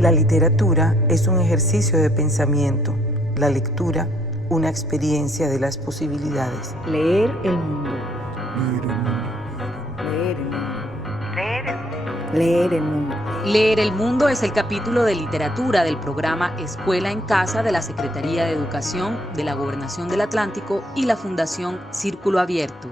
La literatura es un ejercicio de pensamiento, la lectura una experiencia de las posibilidades. Leer el mundo. Leer el mundo. Leer el mundo. Leer el mundo. Leer el mundo es el capítulo de literatura del programa Escuela en Casa de la Secretaría de Educación de la Gobernación del Atlántico y la Fundación Círculo Abierto.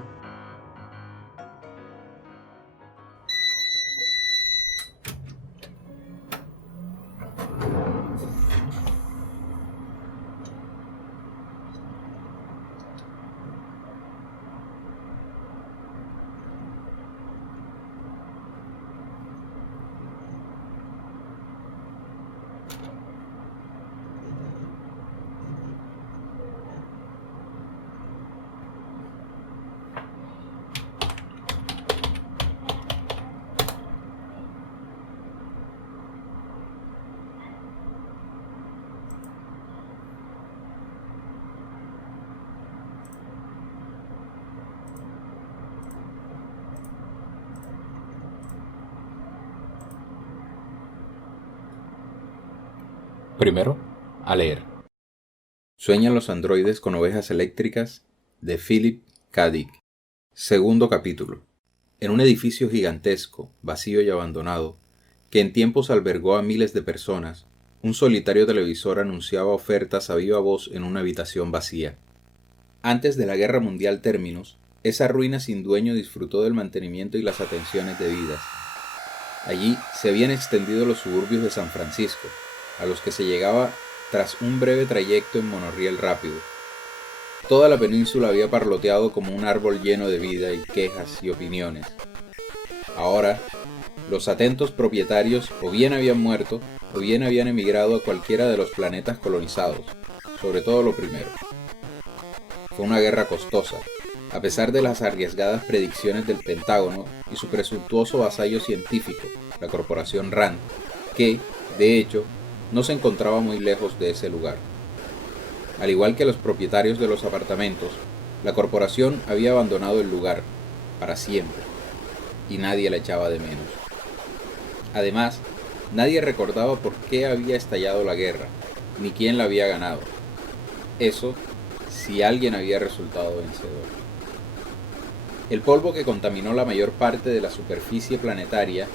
Primero, a leer. Sueñan los androides con ovejas eléctricas de Philip K. Dick. Segundo capítulo. En un edificio gigantesco, vacío y abandonado, que en tiempos albergó a miles de personas, un solitario televisor anunciaba ofertas a viva voz en una habitación vacía. Antes de la Guerra Mundial Terminus, esa ruina sin dueño disfrutó del mantenimiento y las atenciones debidas. Allí se habían extendido los suburbios de San Francisco, a los que se llegaba tras un breve trayecto en monorriel rápido. Toda la península había parloteado como un árbol lleno de vida y quejas y opiniones. Ahora, los atentos propietarios o bien habían muerto o bien habían emigrado a cualquiera de los planetas colonizados, sobre todo lo primero. Fue una guerra costosa, a pesar de las arriesgadas predicciones del Pentágono y su presuntuoso vasallo científico, la corporación RAND, que, de hecho, no se encontraba muy lejos de ese lugar. Al igual que los propietarios de los apartamentos, la corporación había abandonado el lugar, para siempre, y nadie la echaba de menos. Además, nadie recordaba por qué había estallado la guerra, ni quién la había ganado. Eso, si alguien había resultado vencedor. El polvo que contaminó la mayor parte de la superficie planetaria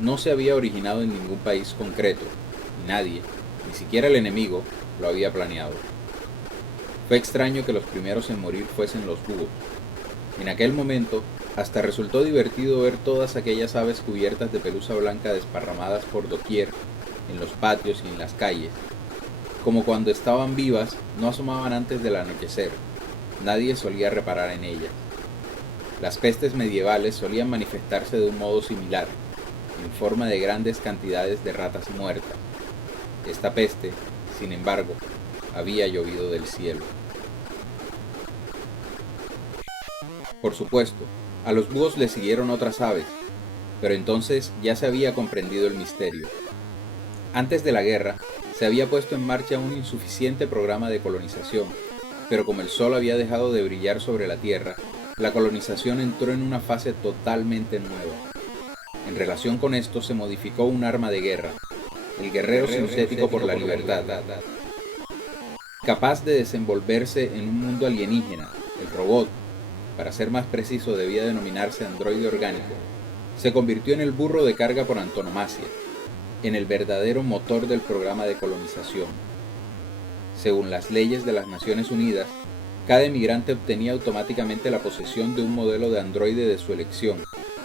no se había originado en ningún país concreto, y nadie, ni siquiera el enemigo, lo había planeado. Fue extraño que los primeros en morir fuesen los búhos. En aquel momento, hasta resultó divertido ver todas aquellas aves cubiertas de pelusa blanca desparramadas por doquier, en los patios y en las calles. Como cuando estaban vivas, no asomaban antes del anochecer. Nadie solía reparar en ellas. Las pestes medievales solían manifestarse de un modo similar, en forma de grandes cantidades de ratas muertas. Esta peste, sin embargo, había llovido del cielo. Por supuesto, a los búhos le siguieron otras aves, pero entonces ya se había comprendido el misterio. Antes de la guerra, se había puesto en marcha un insuficiente programa de colonización, pero como el sol había dejado de brillar sobre la Tierra, la colonización entró en una fase totalmente nueva. En relación con esto se modificó un arma de guerra, el guerrero sintético por la libertad, capaz de desenvolverse en un mundo alienígena. El robot, para ser más preciso debía denominarse androide orgánico, se convirtió en el burro de carga por antonomasia, en el verdadero motor del programa de colonización. Según las leyes de las Naciones Unidas, cada emigrante obtenía automáticamente la posesión de un modelo de androide de su elección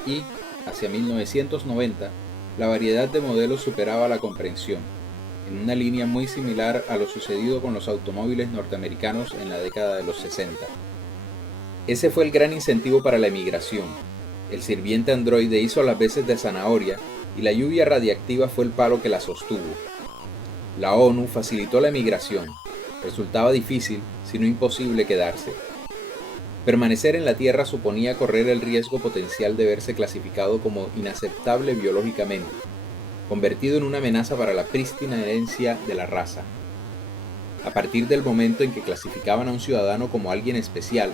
y, hacia 1990, la variedad de modelos superaba la comprensión, en una línea muy similar a lo sucedido con los automóviles norteamericanos en la década de los 60. Ese fue el gran incentivo para la emigración. El sirviente androide hizo las veces de zanahoria y la lluvia radiactiva fue el palo que la sostuvo. La ONU facilitó la emigración. Resultaba difícil, si no imposible, quedarse. Permanecer en la Tierra suponía correr el riesgo potencial de verse clasificado como inaceptable biológicamente, convertido en una amenaza para la prístina herencia de la raza. A partir del momento en que clasificaban a un ciudadano como alguien especial,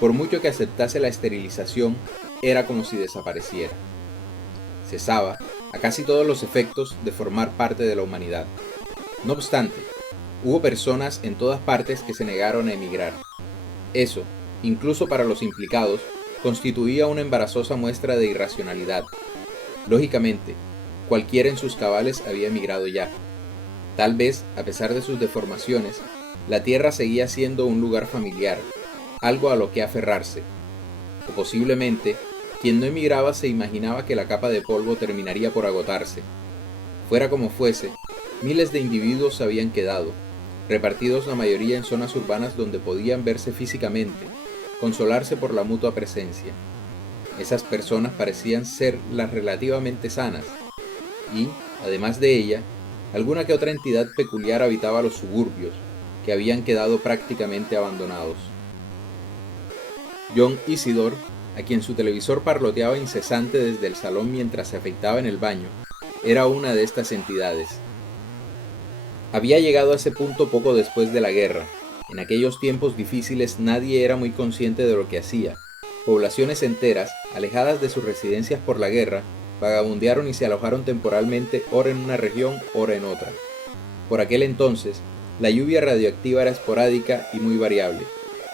por mucho que aceptase la esterilización, era como si desapareciera. Cesaba, a casi todos los efectos de formar parte de la humanidad. No obstante, hubo personas en todas partes que se negaron a emigrar. Eso, incluso para los implicados, constituía una embarazosa muestra de irracionalidad. Lógicamente, cualquiera en sus cabales había emigrado ya. Tal vez, a pesar de sus deformaciones, la tierra seguía siendo un lugar familiar, algo a lo que aferrarse. O posiblemente, quien no emigraba se imaginaba que la capa de polvo terminaría por agotarse. Fuera como fuese, miles de individuos se habían quedado, repartidos la mayoría en zonas urbanas donde podían verse físicamente, consolarse por la mutua presencia. Esas personas parecían ser las relativamente sanas, y, además de ella, alguna que otra entidad peculiar habitaba los suburbios, que habían quedado prácticamente abandonados. John Isidore, a quien su televisor parloteaba incesante desde el salón mientras se afeitaba en el baño, era una de estas entidades. Había llegado a ese punto poco después de la guerra. En aquellos tiempos difíciles nadie era muy consciente de lo que hacía. Poblaciones enteras, alejadas de sus residencias por la guerra, vagabundearon y se alojaron temporalmente ora en una región, ora en otra. Por aquel entonces, la lluvia radioactiva era esporádica y muy variable.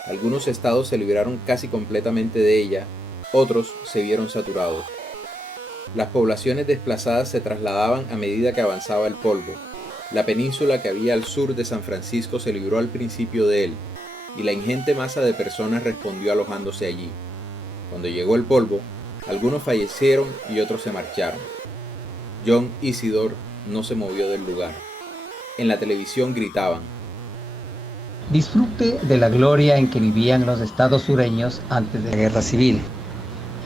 Algunos estados se libraron casi completamente de ella, otros se vieron saturados. Las poblaciones desplazadas se trasladaban a medida que avanzaba el polvo. La península que había al sur de San Francisco se libró al principio de él, y la ingente masa de personas respondió alojándose allí. Cuando llegó el polvo, algunos fallecieron y otros se marcharon. John Isidore no se movió del lugar. En la televisión gritaban: disfrute de la gloria en que vivían los estados sureños antes de la guerra civil.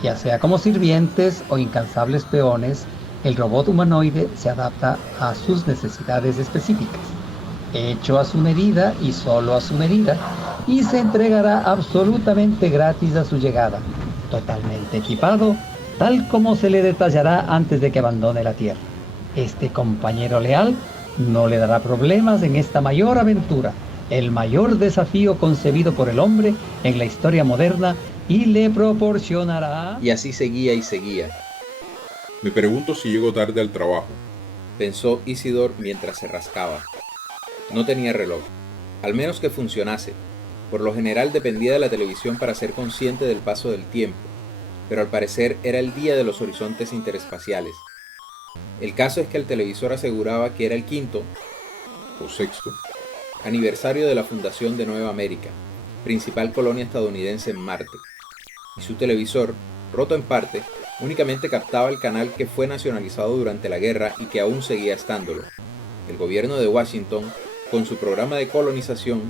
Ya sea como sirvientes o incansables peones, el robot humanoide se adapta a sus necesidades específicas, hecho a su medida y solo a su medida, y se entregará absolutamente gratis a su llegada, totalmente equipado, tal como se le detallará antes de que abandone la Tierra. Este compañero leal no le dará problemas en esta mayor aventura, el mayor desafío concebido por el hombre en la historia moderna, y le proporcionará... Y así seguía y seguía. Me pregunto si llego tarde al trabajo, pensó Isidore mientras se rascaba. No tenía reloj, al menos que funcionase. Por lo general dependía de la televisión para ser consciente del paso del tiempo, pero al parecer era el día de los horizontes interespaciales. El caso es que el televisor aseguraba que era el 5º o 6º, aniversario de la fundación de Nueva América, principal colonia estadounidense en Marte, y su televisor, roto en parte, únicamente captaba el canal que fue nacionalizado durante la guerra y que aún seguía estándolo. El gobierno de Washington, con su programa de colonización,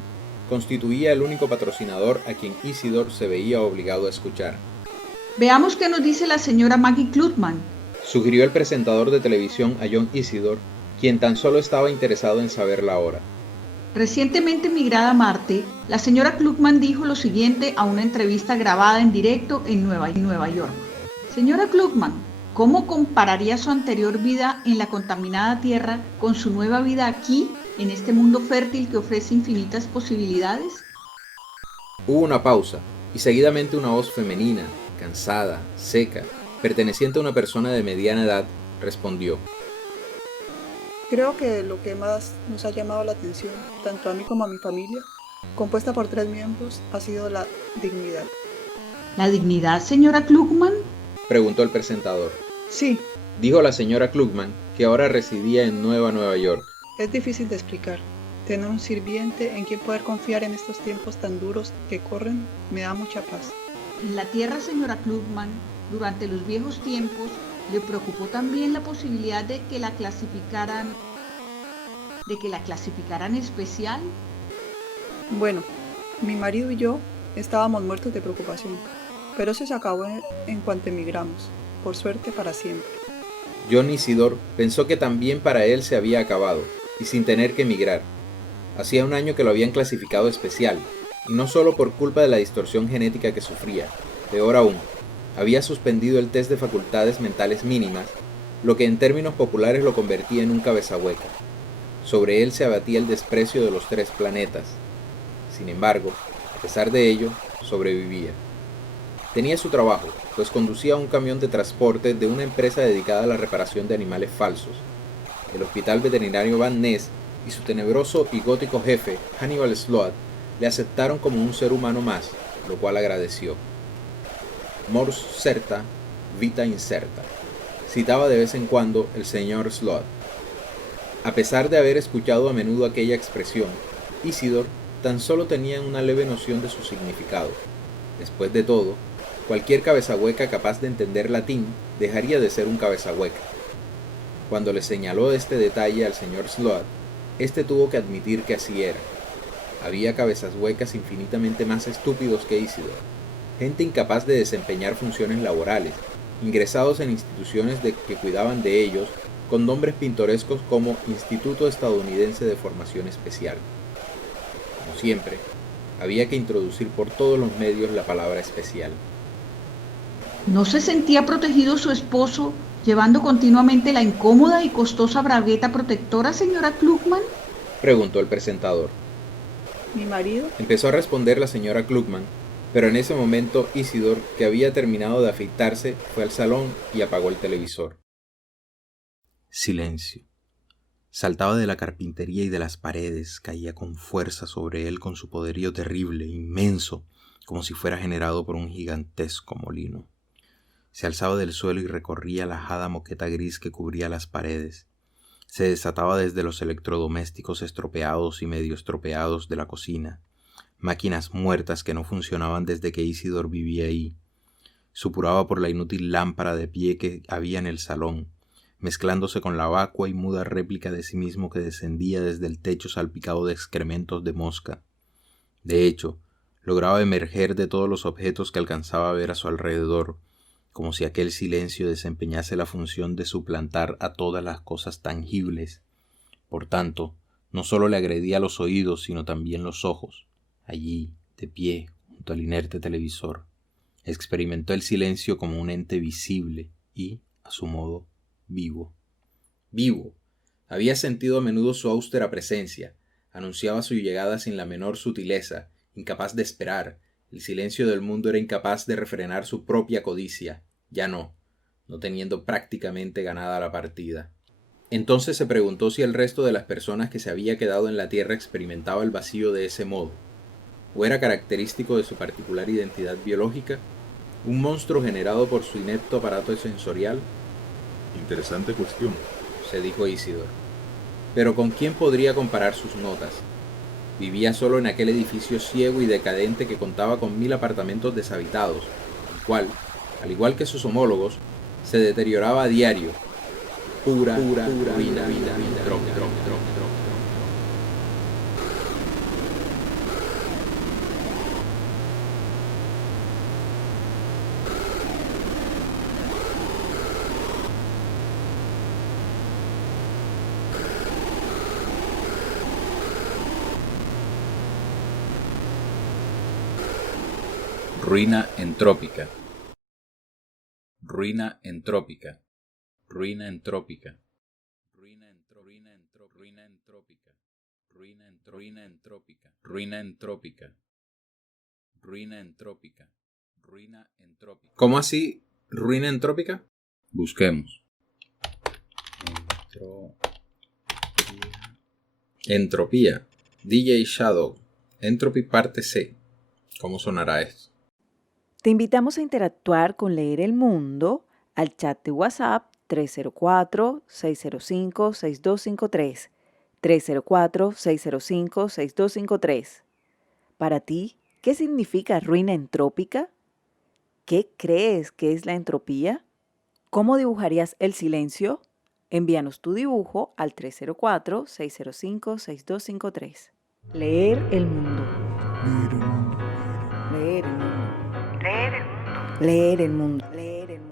constituía el único patrocinador a quien Isidore se veía obligado a escuchar. Veamos qué nos dice la señora Maggie Klugman, sugirió el presentador de televisión a John Isidore, quien tan solo estaba interesado en saber la hora. Recientemente migrada a Marte, la señora Klugman dijo lo siguiente a una entrevista grabada en directo en Nueva York. Señora Klugman, ¿cómo compararía su anterior vida en la contaminada Tierra con su nueva vida aquí, en este mundo fértil que ofrece infinitas posibilidades? Hubo una pausa, y seguidamente una voz femenina, cansada, seca, perteneciente a una persona de mediana edad, respondió: creo que lo que más nos ha llamado la atención, tanto a mí como a mi familia, compuesta por 3 miembros, ha sido la dignidad. ¿La dignidad, señora Klugman?, preguntó el presentador. Sí, dijo la señora Klugman, que ahora residía en Nueva York. Es difícil de explicar. Tener un sirviente en quien poder confiar en estos tiempos tan duros que corren me da mucha paz. En la Tierra, señora Klugman, durante los viejos tiempos, ¿le preocupó también la posibilidad de que la clasificaran especial? Bueno, mi marido y yo estábamos muertos de preocupación, pero eso se acabó en cuanto emigramos, por suerte para siempre. John Isidore pensó que también para él se había acabado, y sin tener que emigrar. Hacía un año que lo habían clasificado especial, y no solo por culpa de la distorsión genética que sufría, peor aún, había suspendido el test de facultades mentales mínimas, lo que en términos populares lo convertía en un cabezahueca. Sobre él se abatía el desprecio de los 3 planetas. Sin embargo, a pesar de ello, sobrevivía. Tenía su trabajo, pues conducía un camión de transporte de una empresa dedicada a la reparación de animales falsos. El hospital veterinario Van Ness y su tenebroso y gótico jefe, Hannibal Sloat, le aceptaron como un ser humano más, lo cual agradeció. Mors certa, vita incerta, citaba de vez en cuando el señor Sloat. A pesar de haber escuchado a menudo aquella expresión, Isidore tan solo tenía una leve noción de su significado. Después de todo, cualquier cabezahueca capaz de entender latín dejaría de ser un cabezahueca. Cuando le señaló este detalle al señor Sloat, este tuvo que admitir que así era. Había cabezahuecas infinitamente más estúpidos que Isidore, gente incapaz de desempeñar funciones laborales, ingresados en instituciones que cuidaban de ellos con nombres pintorescos como Instituto Estadounidense de Formación Especial. Como siempre, había que introducir por todos los medios la palabra especial. ¿No se sentía protegido su esposo, llevando continuamente la incómoda y costosa bragueta protectora, señora Klugman? Preguntó el presentador. ¿Mi marido? Empezó a responder la señora Klugman, pero en ese momento Isidore, que había terminado de afeitarse, fue al salón y apagó el televisor. Silencio. Saltaba de la carpintería y de las paredes, caía con fuerza sobre él con su poderío terrible, inmenso, como si fuera generado por un gigantesco molino. Se alzaba del suelo y recorría la ajada moqueta gris que cubría las paredes. Se desataba desde los electrodomésticos estropeados y medio estropeados de la cocina, máquinas muertas que no funcionaban desde que Isidore vivía ahí. Supuraba por la inútil lámpara de pie que había en el salón, mezclándose con la vacua y muda réplica de sí mismo que descendía desde el techo salpicado de excrementos de mosca. De hecho, lograba emerger de todos los objetos que alcanzaba a ver a su alrededor, como si aquel silencio desempeñase la función de suplantar a todas las cosas tangibles. Por tanto, no solo le agredía los oídos, sino también los ojos. Allí, de pie, junto al inerte televisor, experimentó el silencio como un ente visible y, a su modo, vivo. Vivo. Había sentido a menudo su austera presencia. Anunciaba su llegada sin la menor sutileza, incapaz de esperar. El silencio del mundo era incapaz de refrenar su propia codicia. Ya no teniendo prácticamente ganada la partida. Entonces se preguntó si el resto de las personas que se había quedado en la Tierra experimentaba el vacío de ese modo, o era característico de su particular identidad biológica, un monstruo generado por su inepto aparato sensorial. Interesante cuestión, se dijo Isidore. Pero ¿con quién podría comparar sus notas? Vivía solo en aquel edificio ciego y decadente que contaba con 1000 apartamentos deshabitados, el cual, al igual que sus homólogos, se deterioraba a diario. Pura ruina. Ruina entrópica. Ruina entrópica. Ruina entrópica. Ruina entrópica. Ruina entrópica. Ruina entrópica. Ruina entrópica. Ruina entrópica. ¿Cómo así? ¿Ruina entrópica? Busquemos. Entropía. DJ Shadow. Entropy parte C. ¿Cómo sonará esto? Te invitamos a interactuar con Leer el Mundo al chat de WhatsApp 304-605-6253, 304-605-6253. Para ti, ¿qué significa ruina entrópica? ¿Qué crees que es la entropía? ¿Cómo dibujarías el silencio? Envíanos tu dibujo al 304-605-6253. Leer el mundo. Leer el mundo. Leer el mundo. Leer el mundo. Leer el mundo.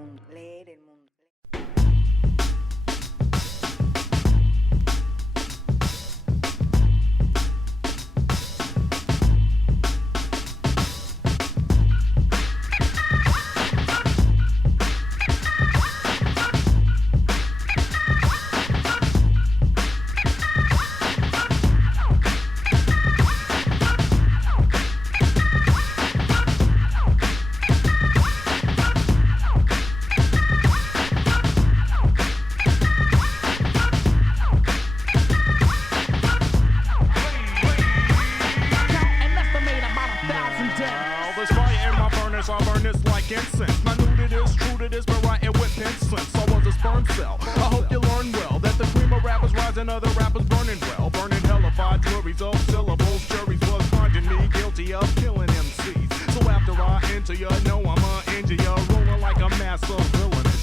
and other rappers burning well, burning hellified juries of syllables. Juries was finding me guilty of killing MCs. So after I enter ya, know I'ma injure ya, rolling like a massive villainous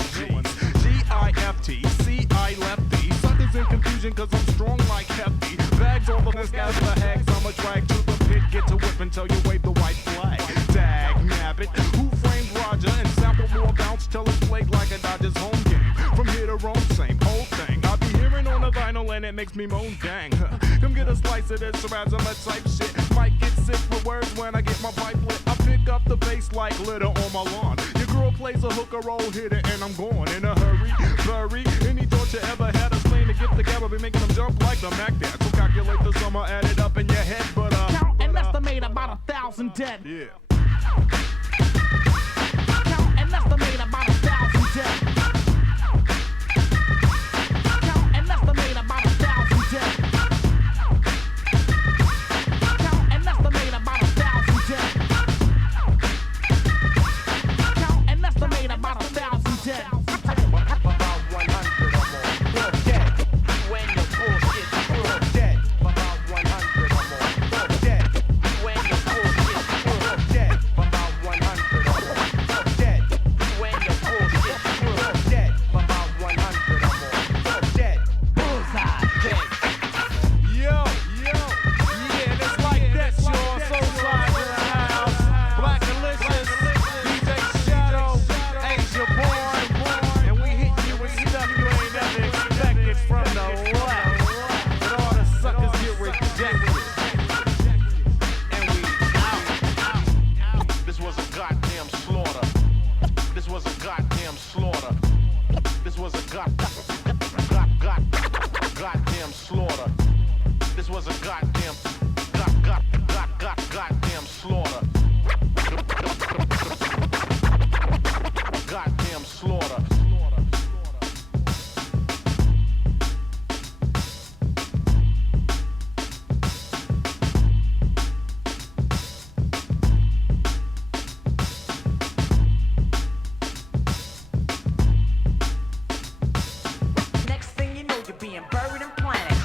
G-I-F-T, C-I lefty. Suckers in confusion cause I'm strong like Hefty. Bags all of this gas the hags, I'ma drag to the pit, get to whip until you wave the white flag. Dag nabbit, who framed Roger and sample more bounce till it's played like a Dodgers home game. From here to Rome, same old thing. I be hearing on the vinyl and it makes me moan, dang. Come get a slice of this Sarasma type shit. Might get sick with words when I get my pipe lit. I pick up the bass like litter on my lawn. Your girl plays a hooker roll, hit it, and I'm going in a hurry. Bury any thought you ever had us playing to get the gab, be making them jump like the Mac Dad. So calculate the summer, add it up in your head, but count and estimate about 1,000 dead. Yeah. Count and estimate about 1,000 dead. Count and estimate about 1,000 dead. Count and estimate about 1,000 dead. Count and estimate about 1,000 dead. About 100 or more dead. When the bullshit's dead. About 100 or more dead. When the bullshit's dead. About 100 or more dead. When the bullshit's dead. About 100 or more dead. Bullseye dead. Yo, yeah, it's like that, y'all. Soul Slide in the house. Black Delicious, DJ Shadow, Asia Born, and we hit you with stuff you ain't never expected from the left. But all the suckers get rejected. And we out. This was a goddamn slaughter. This was a goddamn slaughter. This was a goddamn slaughter. This was a goddamn slaughter. Goddamn slaughter. Next thing you know, you're being buried in planet.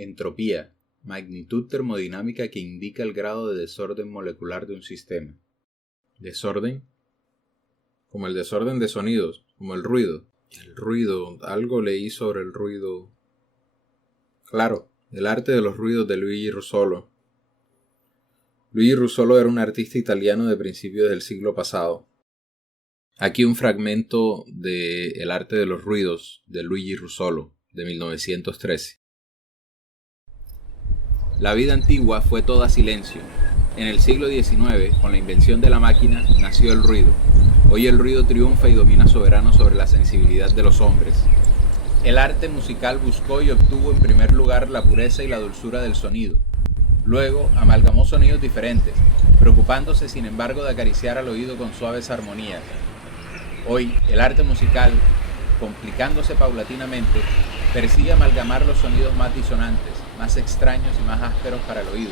Entropía, magnitud termodinámica que indica el grado de desorden molecular de un sistema. ¿Desorden? Como el desorden de sonidos, como el ruido. El ruido, algo leí sobre el ruido. Claro, el arte de los ruidos de Luigi Russolo. Luigi Russolo era un artista italiano de principios del siglo pasado. Aquí un fragmento de El arte de los ruidos de Luigi Russolo, de 1913. La vida antigua fue toda silencio. En el siglo XIX, con la invención de la máquina, nació el ruido. Hoy el ruido triunfa y domina soberano sobre la sensibilidad de los hombres. El arte musical buscó y obtuvo en primer lugar la pureza y la dulzura del sonido. Luego amalgamó sonidos diferentes, preocupándose sin embargo de acariciar al oído con suaves armonías. Hoy el arte musical, complicándose paulatinamente, persigue amalgamar los sonidos más disonantes, más extraños y más ásperos para el oído.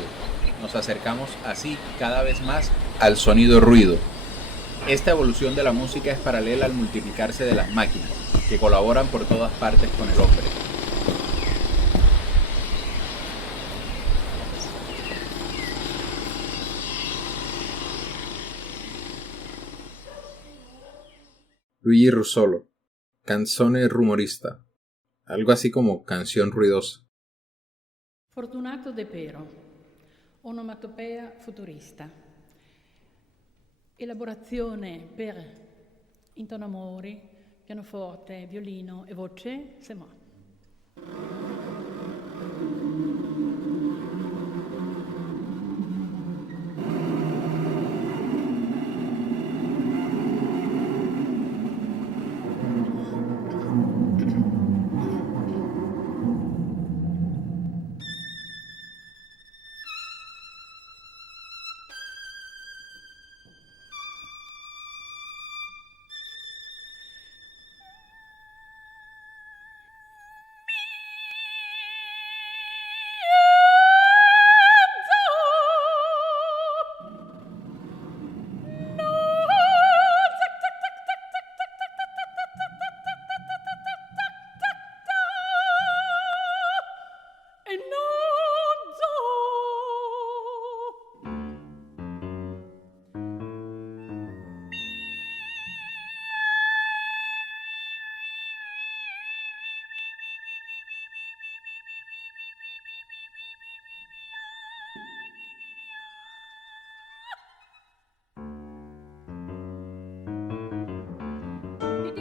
Nos acercamos así cada vez más al sonido ruido. Esta evolución de la música es paralela al multiplicarse de las máquinas, que colaboran por todas partes con el hombre. Luigi Russolo, canzone rumorista, algo así como canción ruidosa. Fortunato De Pero, onomatopea futurista. Elaborazione per intonamori, pianoforte, violino e voce, c'est moi.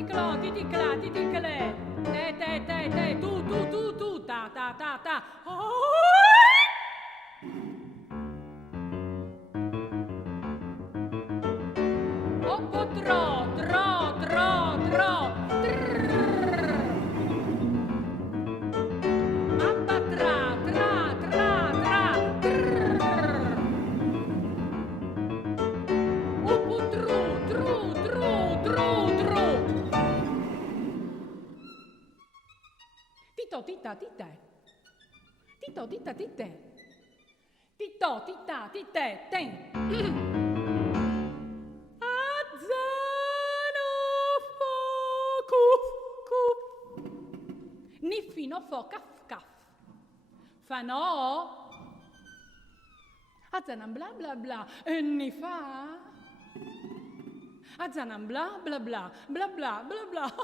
titiclò, titiclà, titiclè. Te, tu, ta. Oppo tro. Mappa tra. Oppo tru. Tito, tita, tite. Tito, tita, tite. Tito, tita, tite, ten. Azzano fo cuf. Niffino fo caf. Fanò. Azzanan bla bla bla. E ni fa. Azzanan bla bla bla. Bla bla bla bla.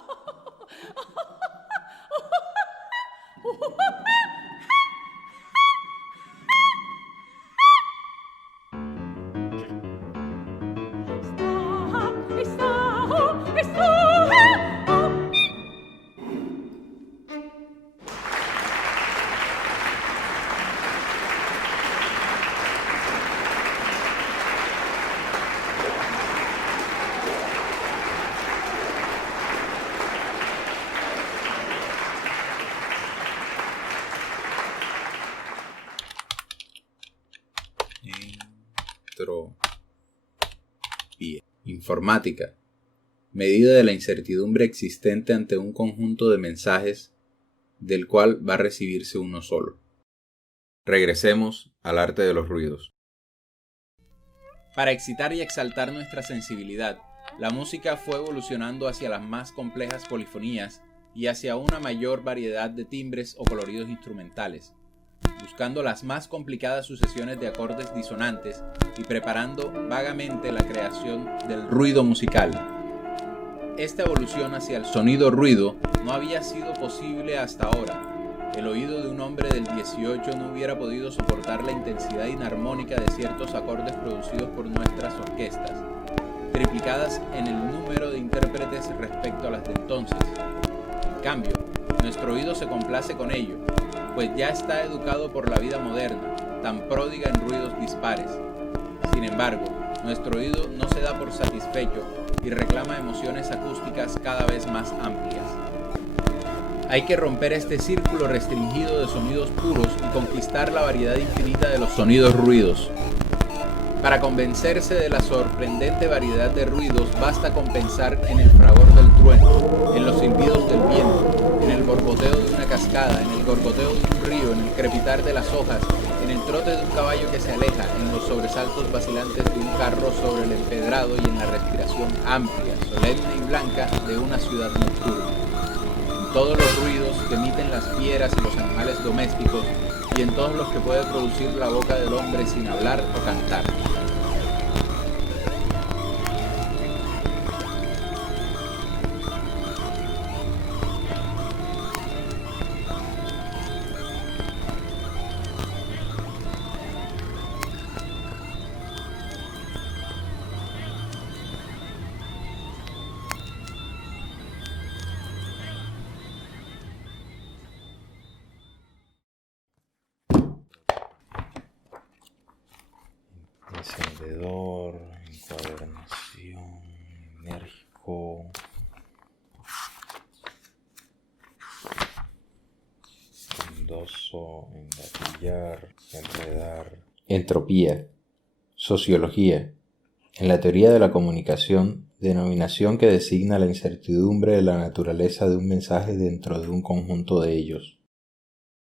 Informática. Medida de la incertidumbre existente ante un conjunto de mensajes del cual va a recibirse uno solo. Regresemos al arte de los ruidos. Para excitar y exaltar nuestra sensibilidad, la música fue evolucionando hacia las más complejas polifonías y hacia una mayor variedad de timbres o coloridos instrumentales, buscando las más complicadas sucesiones de acordes disonantes y preparando vagamente la creación del ruido musical. Esta evolución hacia el sonido ruido no había sido posible hasta ahora. El oído de un hombre del 18 no hubiera podido soportar la intensidad inarmónica de ciertos acordes producidos por nuestras orquestas, triplicadas en el número de intérpretes respecto a las de entonces. En cambio, nuestro oído se complace con ello, pues ya está educado por la vida moderna, tan pródiga en ruidos dispares. Sin embargo, nuestro oído no se da por satisfecho y reclama emociones acústicas cada vez más amplias. Hay que romper este círculo restringido de sonidos puros y conquistar la variedad infinita de los sonidos ruidos. Para convencerse de la sorprendente variedad de ruidos, basta con pensar en el fragor del trueno, en los silbidos del viento, en el borboteo de una cascada, en el gorgoteo de un río, en el crepitar de las hojas, en el trote de un caballo que se aleja, en los sobresaltos vacilantes de un carro sobre el empedrado y en la respiración amplia, solemne y blanca de una ciudad nocturna. En todos los ruidos que emiten las fieras y los animales domésticos y en todos los que puede producir la boca del hombre sin hablar o cantar. Encendedor, encuadernación, enérgico. Endoso, engatillar, enredar. Entropía. Sociología. En la teoría de la comunicación, denominación que designa la incertidumbre de la naturaleza de un mensaje dentro de un conjunto de ellos.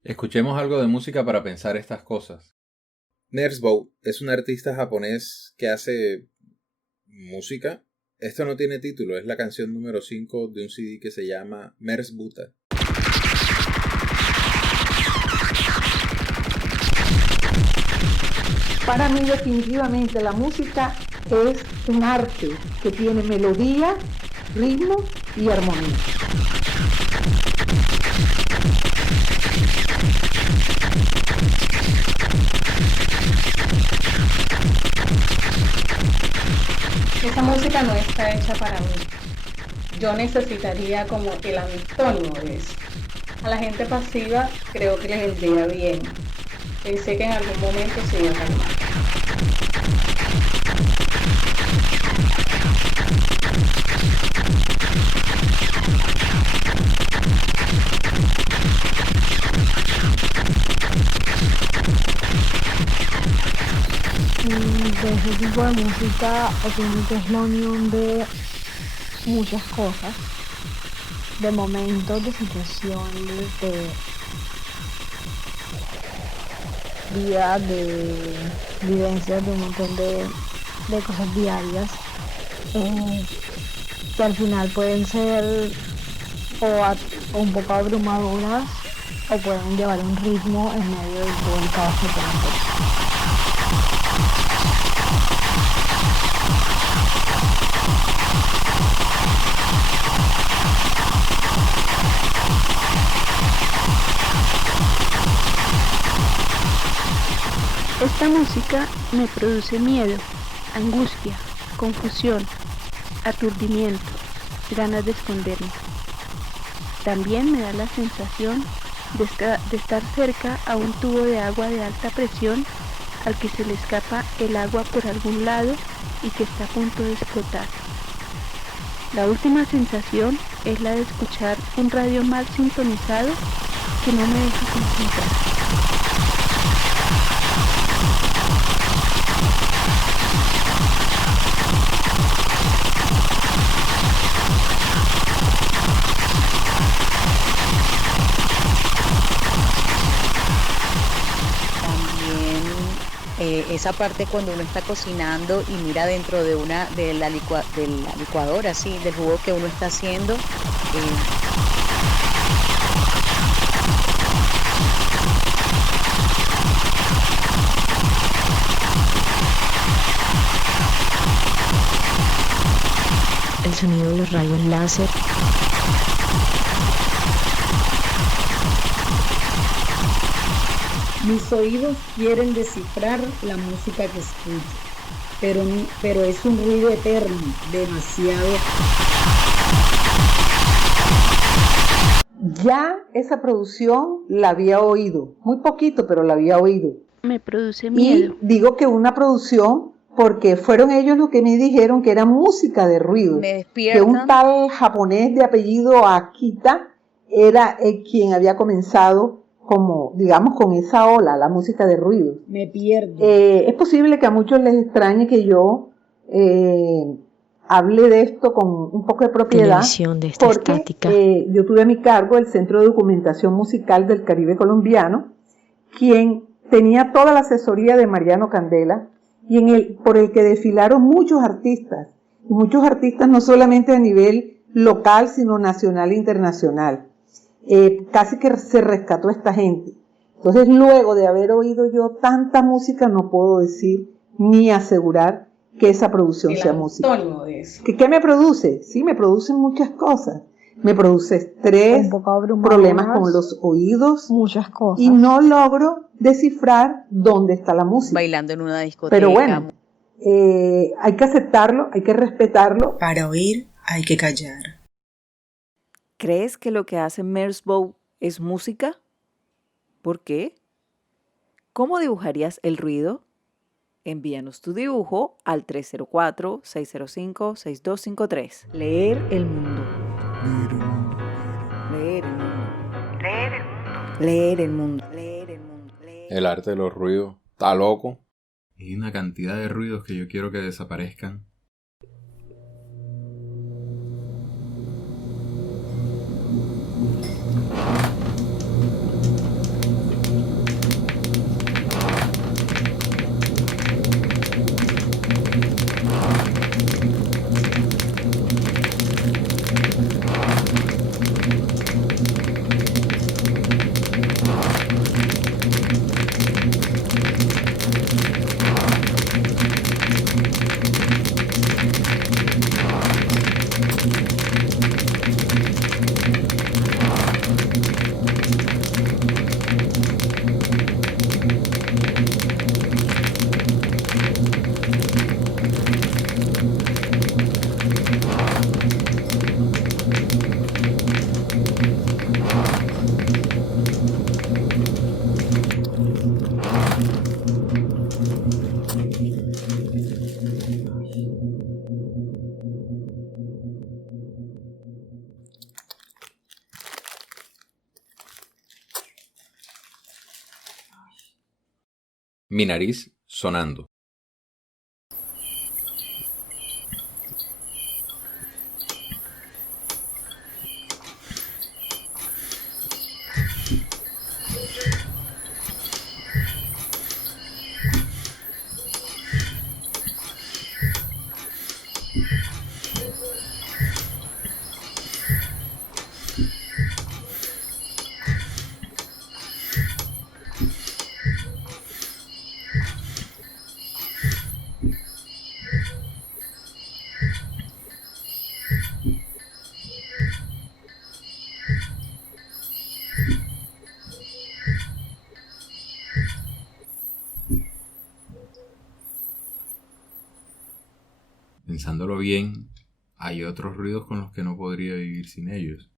Escuchemos algo de música para pensar estas cosas. Nersbow es un artista japonés que hace música. Esto no tiene título, es la canción número 5 de un CD que se llama Mersbuta. Para mí definitivamente la música es un arte que tiene melodía, ritmo y armonía. Esa música no está hecha para mí. yo necesitaría como el antónimo de eso. A la gente pasiva creo que les vendría bien. Pensé que en algún momento se iba a calmar. De ese tipo de música opino que es la unión de muchas cosas, de momentos, de situaciones, de vida, de vivencias, de un montón de cosas diarias, que al final pueden ser o un poco abrumadoras o pueden llevar un ritmo en medio de todo el caos que pueden ser. Esta música me produce miedo, angustia, confusión, aturdimiento, ganas de esconderme. También me da la sensación de estar cerca a un tubo de agua de alta presión al que se le escapa el agua por algún lado y que está a punto de explotar. La última sensación es la de escuchar un radio mal sintonizado que no me deja concentrar. Esa parte cuando uno está cocinando y mira dentro de la licuadora, sí, del jugo que uno está haciendo. El sonido de los rayos láser. Mis oídos quieren descifrar la música que escucho, pero es un ruido eterno, demasiado. Ya esa producción la había oído, muy poquito, pero la había oído. Me produce miedo. Y digo que una producción porque fueron ellos los que me dijeron que era música de ruido. Me despierta. Que un tal japonés de apellido Akita era quien había comenzado como, digamos, con esa ola, la música de ruido. Me pierdo. Es posible que a muchos les extrañe que yo hable de esto con un poco de propiedad, porque yo tuve a mi cargo el Centro de Documentación Musical del Caribe Colombiano, quien tenía toda la asesoría de Mariano Candela, y por el que desfilaron muchos artistas no solamente a nivel local, sino nacional e internacional. Casi que se rescató esta gente. Entonces, luego de haber oído yo tanta música, no puedo decir ni asegurar que esa producción sea música. De eso. ¿Qué me produce? Sí, me producen muchas cosas. Me produce estrés, problemas con los oídos, muchas cosas. Y no logro descifrar dónde está la música. Bailando en una discoteca. Pero bueno, hay que aceptarlo, hay que respetarlo. Para oír hay que callar. ¿Crees que lo que hace Merzbow es música? ¿Por qué? ¿Cómo dibujarías el ruido? Envíanos tu dibujo al 304-605-6253. Leer el mundo. Leer el mundo. Leer el mundo. Leer el mundo. Leer el mundo. El arte de los ruidos está loco. Hay una cantidad de ruidos que yo quiero que desaparezcan. Mi nariz sonando. Pensándolo bien, hay otros ruidos con los que no podría vivir sin ellos.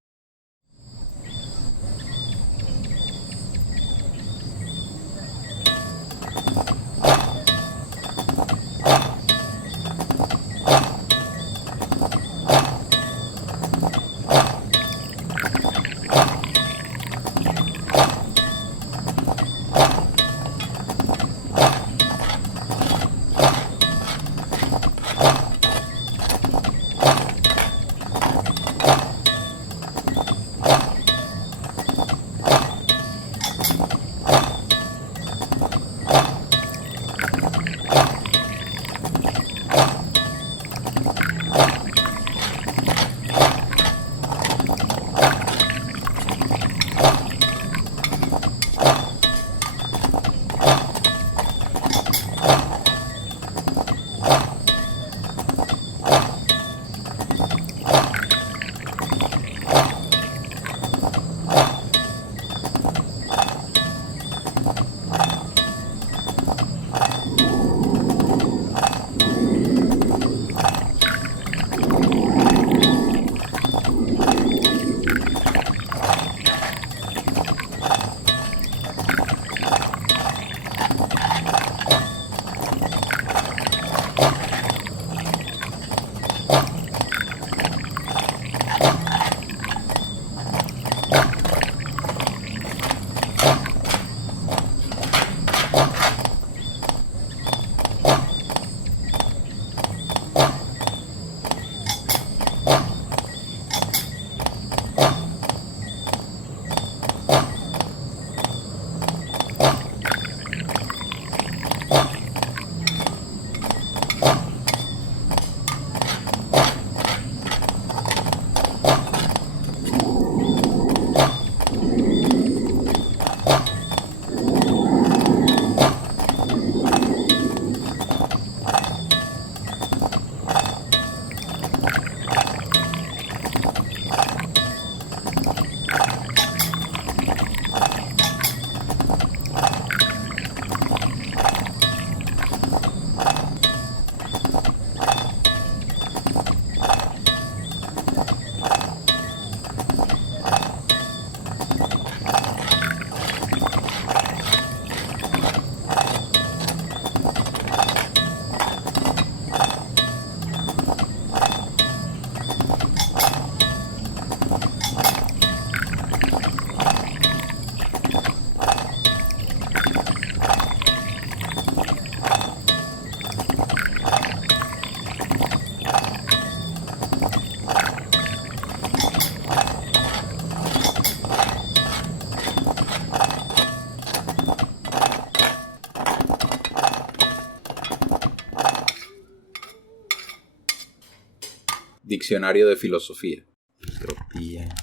Diccionario de filosofía. Entropía.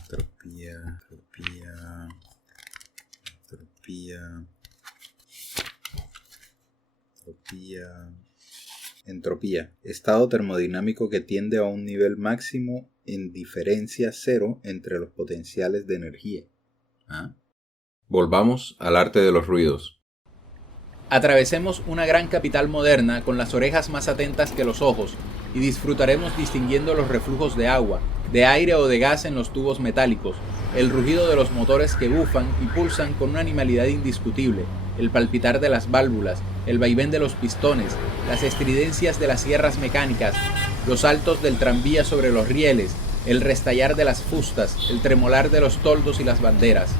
Entropía. Estado termodinámico que tiende a un nivel máximo en diferencia cero entre los potenciales de energía. Volvamos al arte de los ruidos. Atravesemos una gran capital moderna con las orejas más atentas que los ojos y disfrutaremos distinguiendo los reflujos de agua, de aire o de gas en los tubos metálicos, el rugido de los motores que bufan y pulsan con una animalidad indiscutible, el palpitar de las válvulas, el vaivén de los pistones, las estridencias de las sierras mecánicas, los saltos del tranvía sobre los rieles, el restallar de las fustas, el tremolar de los toldos y las banderas.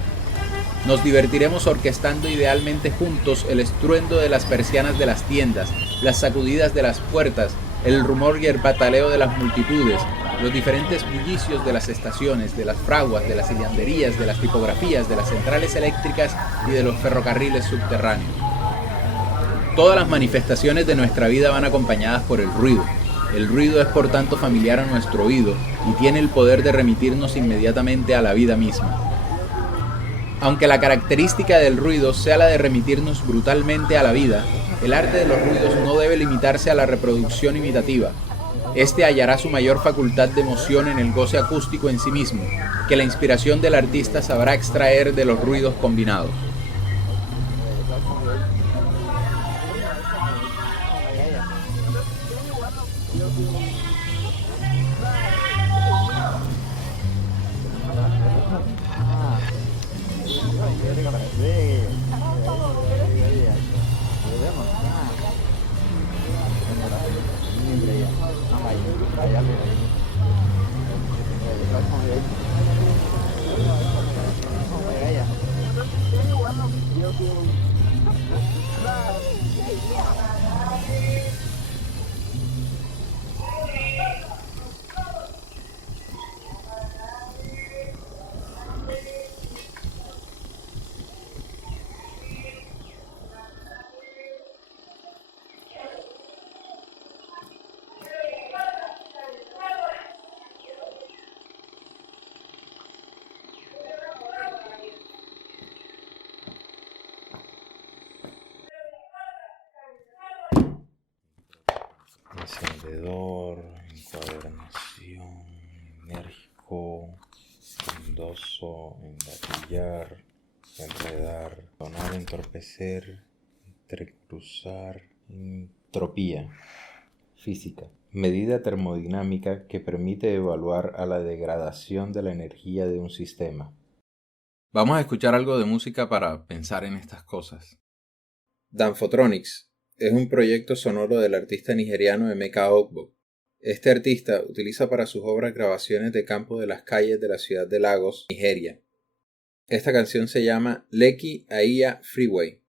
Nos divertiremos orquestando idealmente juntos el estruendo de las persianas de las tiendas, las sacudidas de las puertas, el rumor y el pataleo de las multitudes, los diferentes bullicios de las estaciones, de las fraguas, de las hillanderías, de las tipografías, de las centrales eléctricas y de los ferrocarriles subterráneos. Todas las manifestaciones de nuestra vida van acompañadas por el ruido. El ruido es por tanto familiar a nuestro oído y tiene el poder de remitirnos inmediatamente a la vida misma. Aunque la característica del ruido sea la de remitirnos brutalmente a la vida, el arte de los ruidos no debe limitarse a la reproducción imitativa. Este hallará su mayor facultad de emoción en el goce acústico en sí mismo, que la inspiración del artista sabrá extraer de los ruidos combinados. Encendedor, encuadernación, enérgico, frondoso, engatillar, enredar, sonar, entorpecer, entrecruzar, entropía. Física. Medida termodinámica que permite evaluar a la degradación de la energía de un sistema. Vamos a escuchar algo de música para pensar en estas cosas. Danfotronics es un proyecto sonoro del artista nigeriano Emeka Ogbo. Este artista utiliza para sus obras grabaciones de campo de las calles de la ciudad de Lagos, Nigeria. Esta canción se llama Lekki Ahia Freeway.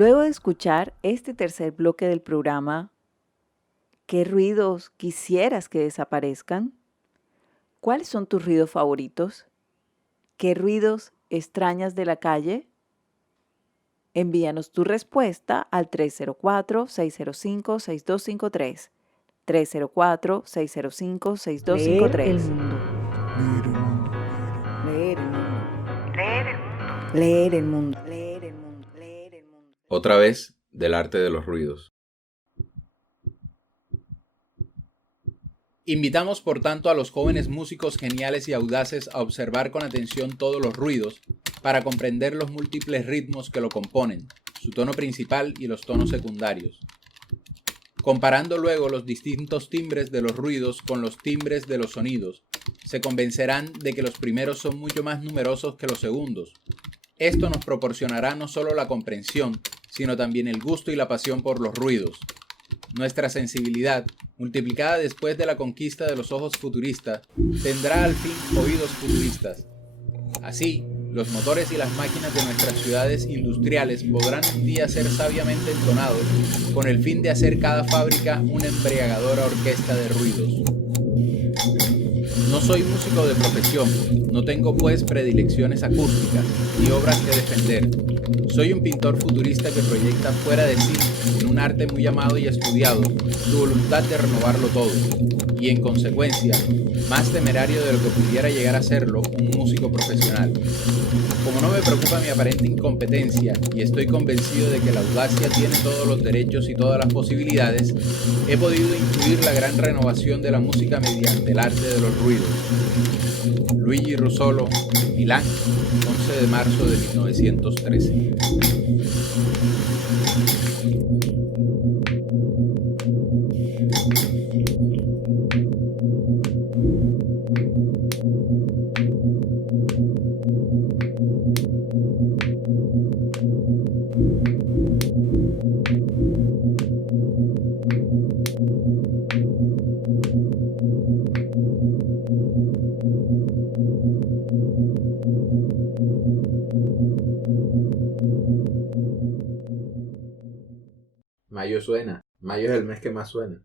Luego de escuchar este tercer bloque del programa, ¿qué ruidos quisieras que desaparezcan? ¿Cuáles son tus ruidos favoritos? ¿Qué ruidos extrañas de la calle? Envíanos tu respuesta al 304-605-6253. 304-605-6253. Leer el mundo. Leer el mundo. Leer el mundo. Leer el mundo. Otra vez, del arte de los ruidos. Invitamos por tanto a los jóvenes músicos geniales y audaces a observar con atención todos los ruidos para comprender los múltiples ritmos que lo componen, su tono principal y los tonos secundarios. Comparando luego los distintos timbres de los ruidos con los timbres de los sonidos, se convencerán de que los primeros son mucho más numerosos que los segundos. Esto nos proporcionará no solo la comprensión, sino también el gusto y la pasión por los ruidos. Nuestra sensibilidad, multiplicada después de la conquista de los ojos futuristas, tendrá al fin oídos futuristas. Así, los motores y las máquinas de nuestras ciudades industriales podrán un día ser sabiamente entonados con el fin de hacer cada fábrica una embriagadora orquesta de ruidos. No soy músico de profesión, no tengo pues predilecciones acústicas ni obras que defender. Soy un pintor futurista que proyecta fuera de sí, en un arte muy amado y estudiado, su voluntad de renovarlo todo, y en consecuencia, más temerario de lo que pudiera llegar a serlo un músico profesional. Como no me preocupa mi aparente incompetencia y estoy convencido de que la audacia tiene todos los derechos y todas las posibilidades, he podido incluir la gran renovación de la música mediante el arte de los ruidos. Luigi Russolo, Milán, 11 de marzo de 1913. Mayo suena. Mayo es el mes que más suena.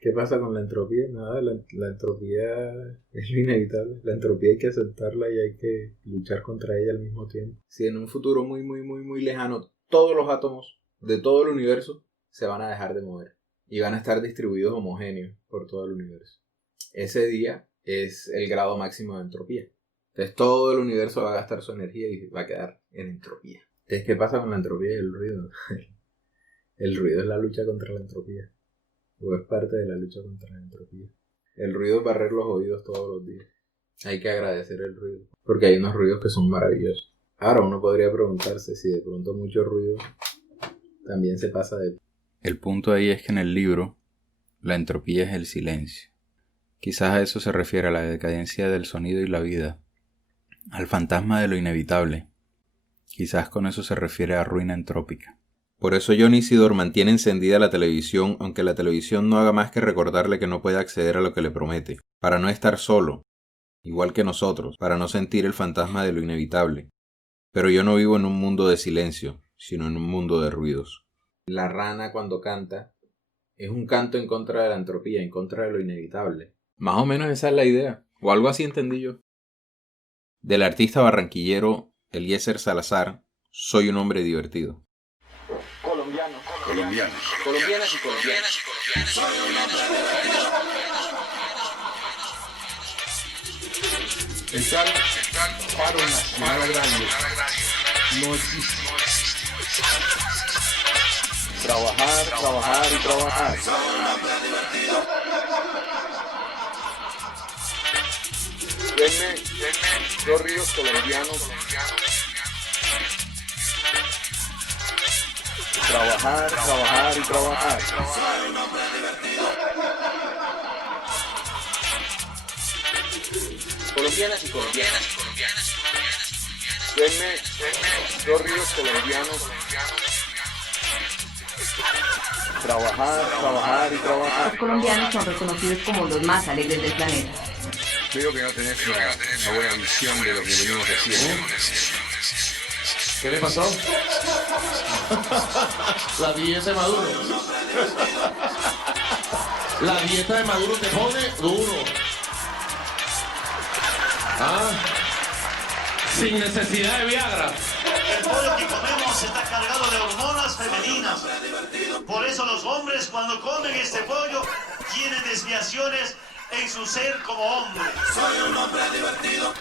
¿Qué pasa con la entropía? Nada, la entropía es lo inevitable. La entropía hay que aceptarla y hay que luchar contra ella al mismo tiempo. Si en un futuro muy, muy, muy, muy lejano todos los átomos de todo el universo se van a dejar de mover y van a estar distribuidos homogéneos por todo el universo, ese día es el grado máximo de entropía. Entonces todo el universo va a gastar su energía y va a quedar en entropía. Entonces, ¿qué pasa con la entropía y el ruido? El ruido es la lucha contra la entropía. O es parte de la lucha contra la entropía. El ruido es barrer los oídos todos los días. Hay que agradecer el ruido, porque hay unos ruidos que son maravillosos. Ahora uno podría preguntarse si de pronto mucho ruido también se pasa de... El punto ahí es que en el libro la entropía es el silencio. Quizás a eso se refiere, a la decadencia del sonido y la vida, al fantasma de lo inevitable. Quizás con eso se refiere a ruina entrópica. Por eso John Isidore mantiene encendida la televisión, aunque la televisión no haga más que recordarle que no puede acceder a lo que le promete, para no estar solo, igual que nosotros, para no sentir el fantasma de lo inevitable. Pero yo no vivo en un mundo de silencio, sino en un mundo de ruidos. La rana cuando canta es un canto en contra de la entropía, en contra de lo inevitable. Más o menos esa es la idea, o algo así entendí yo. Del artista barranquillero Eliezer Salazar, Soy un hombre divertido. Colombianas y colombianos. Soy un hombre divertido. El tal paro nacional agrario no existe. Trabajar y trabajar. Soy un hombre divertido. Denme 2 ríos colombianos. Trabajar y trabajar. Soy un hombre divertido. Colombianas y colombianos. Denme 2 ríos colombianos. Trabajar y trabajar. Los colombianos son reconocidos como los más alegres del planeta. Veo que no tenés una buena visión de lo que venimos haciendo. ¿Qué le pasó? La dieta de Maduro. La dieta de Maduro te pone duro. ¿Ah? Sin necesidad de Viagra. El pollo que comemos está cargado de hormonas femeninas. Por eso los hombres cuando comen este pollo tienen desviaciones en su ser como hombre. Soy un hombre divertido.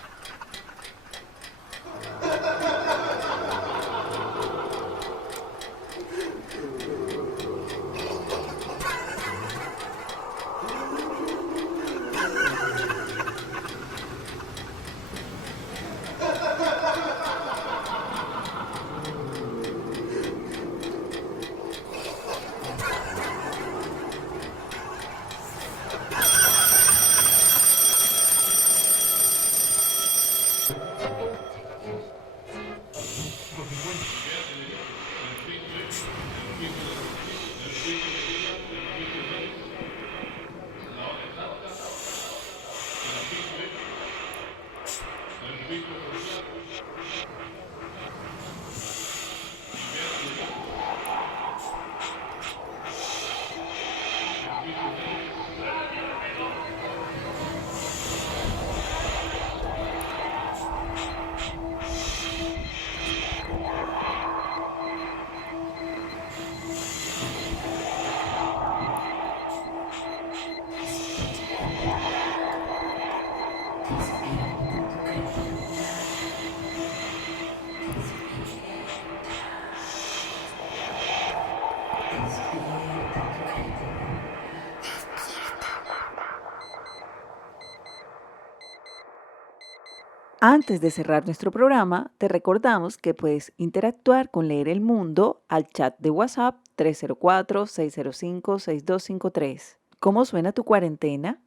Antes de cerrar nuestro programa, te recordamos que puedes interactuar con Leer el Mundo al chat de WhatsApp 304-605-6253. ¿Cómo suena tu cuarentena?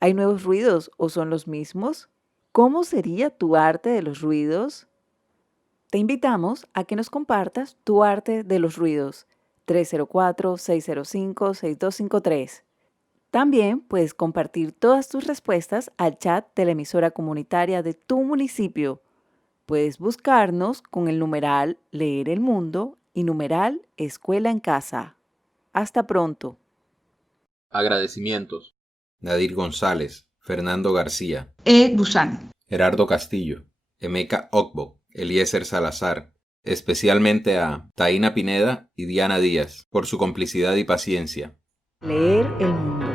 ¿Hay nuevos ruidos o son los mismos? ¿Cómo sería tu arte de los ruidos? Te invitamos a que nos compartas tu arte de los ruidos 304-605-6253. También puedes compartir todas tus respuestas al chat de la emisora comunitaria de tu municipio. Puedes buscarnos con el numeral Leer el Mundo y numeral Escuela en Casa. Hasta pronto. Agradecimientos. Nadir González, Fernando García, Dusan, Gerardo Castillo, Emeka Okbo, Eliezer Salazar, especialmente a Taina Pineda y Diana Díaz por su complicidad y paciencia. Leer el mundo.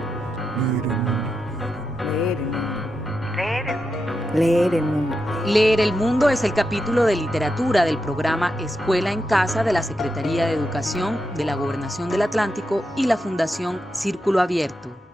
Leer el mundo. Leer el Mundo es el capítulo de literatura del programa Escuela en Casa de la Secretaría de Educación de la Gobernación del Atlántico y la Fundación Círculo Abierto.